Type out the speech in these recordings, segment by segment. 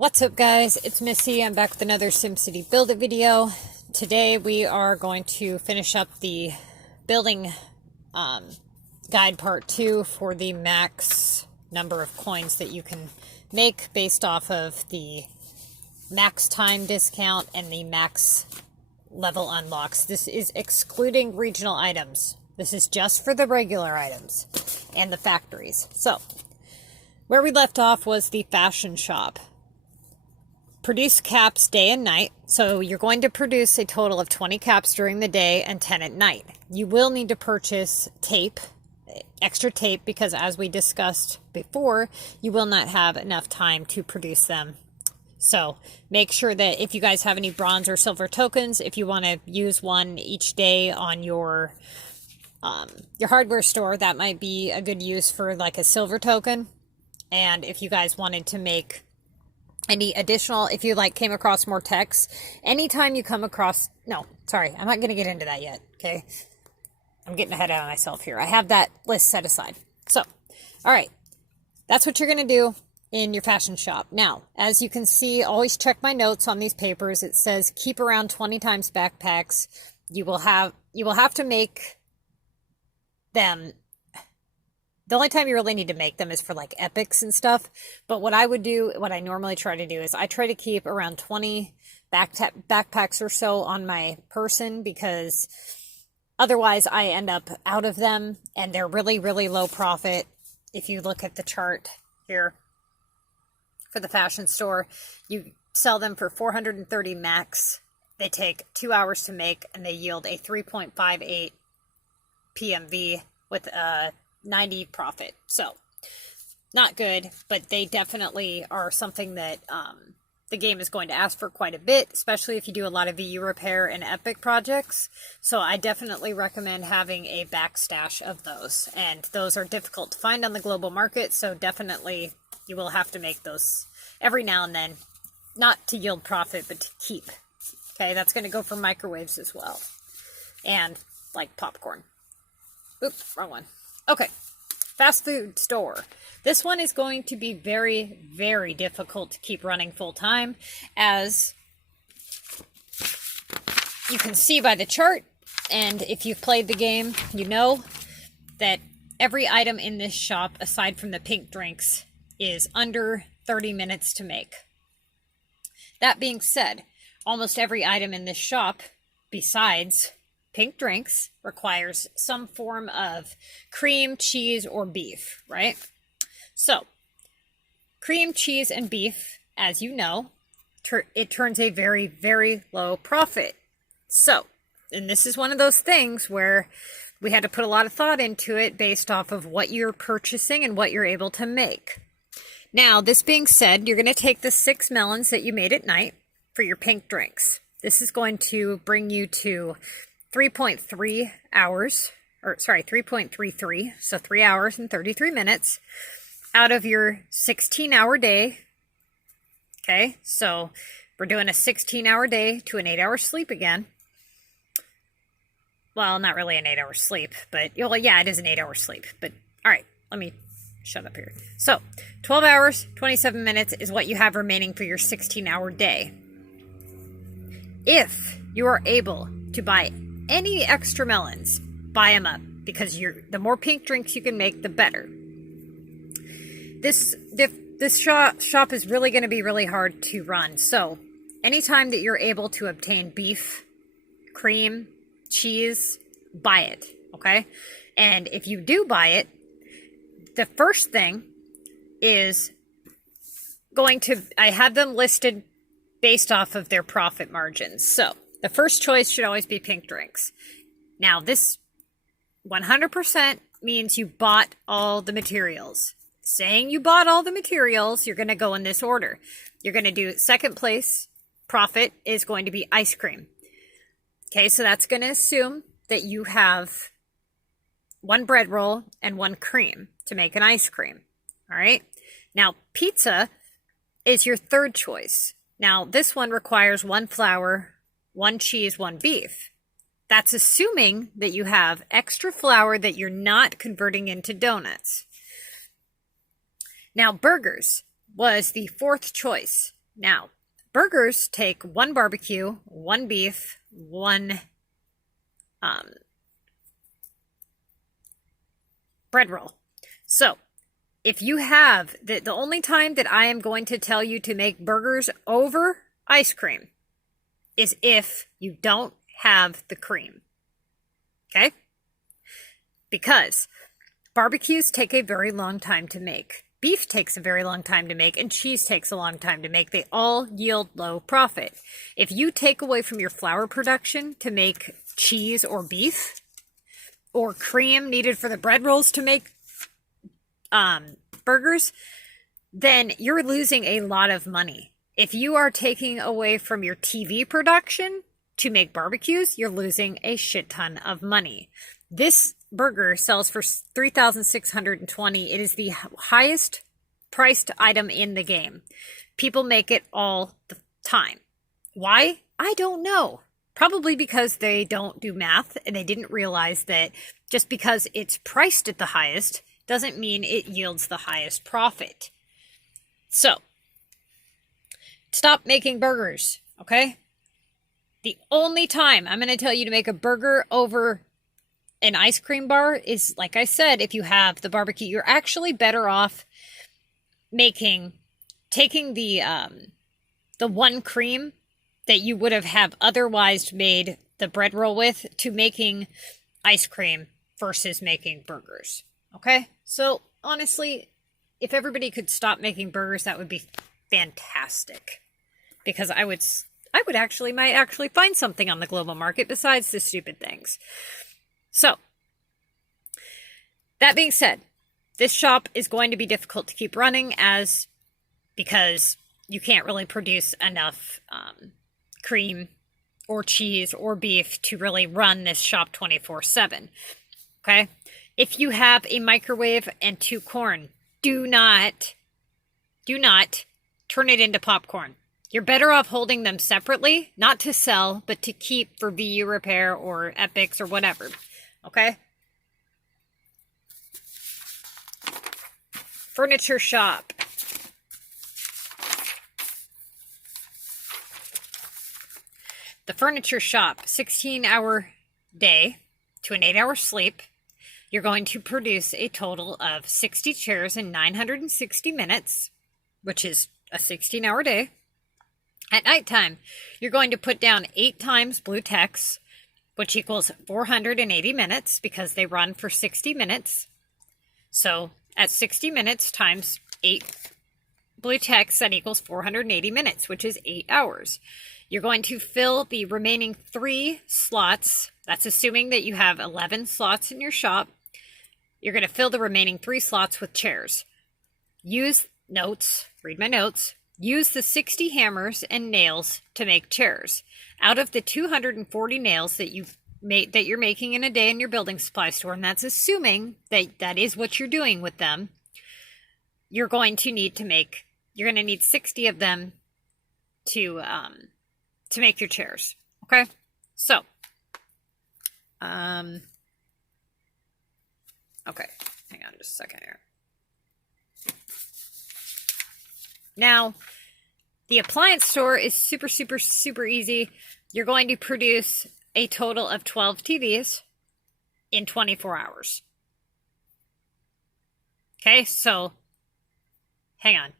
What's up, guys? It's Missy. I'm back with another SimCity BuildIt video. Today we are going to finish up the building guide part 2 for the max number of coins that you can make based off of the max time discount and the max level unlocks. This is excluding regional items. This is just for the regular items and the factories. So, where we left off was the fashion shop. Produce caps day and night. So you're going to produce a total of 20 caps during the day and 10 at night. You will need to purchase tape, extra tape, because as we discussed before, you will not have enough time to produce them. So make sure that if you guys have any bronze or silver tokens, if you want to use one each day on your hardware store, that might be a good use for like a silver token. And if you guys wanted to make any additional, if you like came across more text, anytime you come across, no, sorry, I'm not going to get into that yet, okay? I'm getting ahead of myself here. I have that list set aside. So, all right, that's what you're going to do in your fashion shop. Now, as you can see, always check my notes on these papers. It says keep around 20 times backpacks. You will have to make them. The only time you really need to make them is for like epics and stuff. But what I would do, what I normally try to do is I try to keep around 20 backpacks or so on my person, because otherwise I end up out of them and they're really, really low profit. If you look at the chart here for the fashion store, you sell them for 430 max. They take 2 hours to make and they yield a 3.58 PMV with a 90 profit. So not good, but they definitely are something that the game is going to ask for quite a bit, especially if you do a lot of VU repair and epic projects. So I definitely recommend having a backstash of those, and those are difficult to find on the global market, so definitely you will have to make those every now and then, not to yield profit but to keep. Okay, that's going to go for microwaves as well, and like popcorn. Oops, wrong one. Okay, fast food store. This one is going to be very, very difficult to keep running full time, as you can see by the chart, and if you've played the game, you know that every item in this shop, aside from the pink drinks, is under 30 minutes to make. That being said, almost every item in this shop, besides pink drinks, requires some form of cream, cheese, or beef, right? So, cream, cheese, and beef, as you know, it turns a very, very low profit. So, and this is one of those things where we had to put a lot of thought into it based off of what you're purchasing and what you're able to make. Now, this being said, you're going to take the 6 melons that you made at night for your pink drinks. This is going to bring you to 3.3 hours, or sorry, 3.33, so 3 hours and 33 minutes out of your 16-hour day. Okay, so we're doing a 16-hour day to an 8-hour sleep again. Well, not really an 8-hour sleep, but, well, yeah, it is an 8-hour sleep. But, all right, let me shut up here. So, 12 hours, 27 minutes is what you have remaining for your 16-hour day. If you are able to buy any extra melons, buy them up, because the more pink drinks you can make, the better. This shop is really going to be really hard to run. So anytime that you're able to obtain beef, cream, cheese, buy it, okay? And if you do buy it, the first thing is I have them listed based off of their profit margins. So the first choice should always be pink drinks. Now, this 100% means you bought all the materials. Saying you bought all the materials, you're going to go in this order. You're going to do second place profit is going to be ice cream. Okay, so that's going to assume that you have 1 bread roll and 1 cream to make an ice cream. All right. Now, pizza is your third choice. Now, this one requires 1 flour, 1 cheese, 1 beef. That's assuming that you have extra flour that you're not converting into donuts. Now, burgers was the fourth choice. Now, burgers take 1 barbecue, 1 beef, 1 bread roll. So, if you have, the only time that I am going to tell you to make burgers over ice cream is if you don't have the cream. Okay? Because barbecues take a very long time to make. Beef takes a very long time to make, and cheese takes a long time to make. They all yield low profit. If you take away from your flour production to make cheese or beef, or cream needed for the bread rolls to make burgers, then you're losing a lot of money. If you are taking away from your TV production to make barbecues, you're losing a shit ton of money. This burger sells for $3,620. It is the highest priced item in the game. People make it all the time. Why? I don't know. Probably because they don't do math and they didn't realize that just because it's priced at the highest doesn't mean it yields the highest profit. So, stop making burgers, okay? The only time I'm going to tell you to make a burger over an ice cream bar is, like I said, if you have the barbecue. You're actually better off taking the 1 cream that you would have otherwise made the bread roll with to making ice cream versus making burgers. Okay? So, honestly, if everybody could stop making burgers, that would be fantastic. Because I would might actually find something on the global market besides the stupid things. So, that being said, this shop is going to be difficult to keep running because you can't really produce enough cream or cheese or beef to really run this shop 24/7. Okay? If you have a microwave and 2 corn, do not turn it into popcorn. You're better off holding them separately, not to sell, but to keep for VU repair or Epics or whatever. Okay? Furniture shop. The furniture shop, 16-hour day to an 8-hour sleep. You're going to produce a total of 60 chairs in 960 minutes, which is a 16-hour day. At nighttime, you're going to put down 8 times blue text, which equals 480 minutes because they run for 60 minutes. So at 60 minutes times 8 blue text, that equals 480 minutes, which is 8 hours. You're going to fill the remaining 3 slots. That's assuming that you have 11 slots in your shop. You're going to fill the remaining 3 slots with chairs. Use notes, read my notes. Use the 60 hammers and nails to make chairs. Out of the 240 nails that you're making in a day in your building supply store, and that's assuming that that is what you're doing with them, you're going to need 60 of them to make your chairs. Okay? So, okay, hang on just a second here. Now, the appliance store is super, super, super easy. You're going to produce a total of 12 TVs in 24 hours. Okay, so, hang on.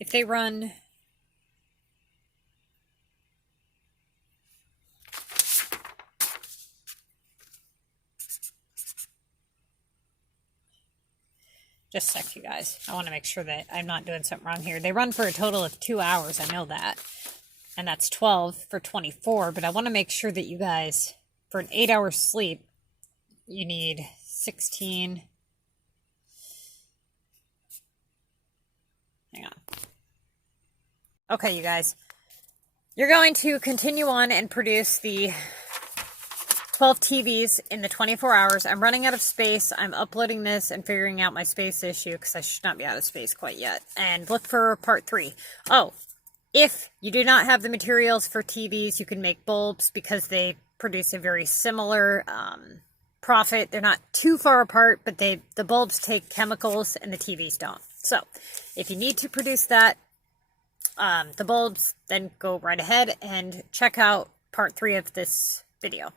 If they run... Just a sec, you guys. I want to make sure that I'm not doing something wrong here. They run for a total of 2 hours. I know that. And that's 12 for 24. But I want to make sure that you guys, for an 8-hour sleep, you need 16. Hang on. Okay, you guys. You're going to continue on and produce the 12 TVs in the 24 hours. I'm running out of space. I'm uploading this and figuring out my space issue because I should not be out of space quite yet. And look for part 3. Oh, if you do not have the materials for TVs, you can make bulbs because they produce a very similar profit. They're not too far apart, but the bulbs take chemicals and the TVs don't. So if you need to produce that, the bulbs, then go right ahead and check out part 3 of this video.